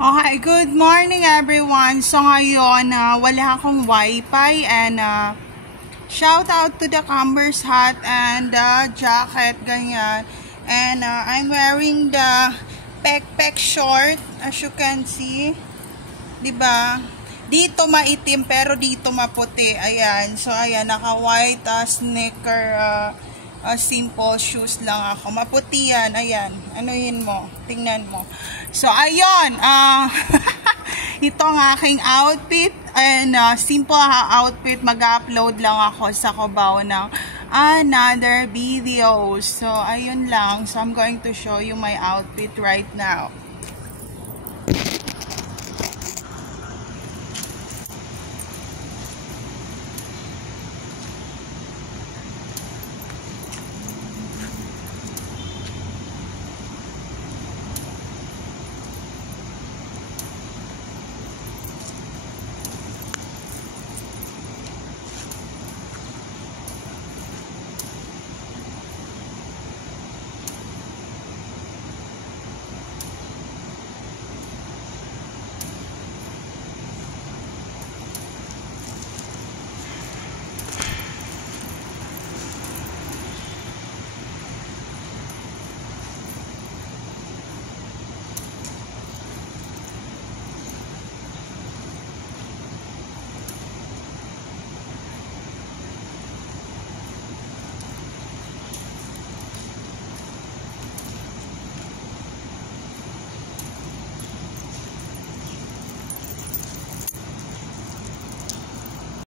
Okay, good morning everyone. So ngayon, wala akong wifi and shout out to the Converse hat and the jacket, ganyan. And I'm wearing the pek short, as you can see. Diba? Dito maitim pero dito maputi. Ayan. So ayan, naka-white sneaker, simple shoes lang ako. Maputi yan. Ayan. Ano yun mo? Tingnan mo. So ayun. Ito ang aking outfit. And simple outfit. Mag-upload lang ako sa Cubao ng another video. So ayun lang. So I'm going to show you my outfit right now.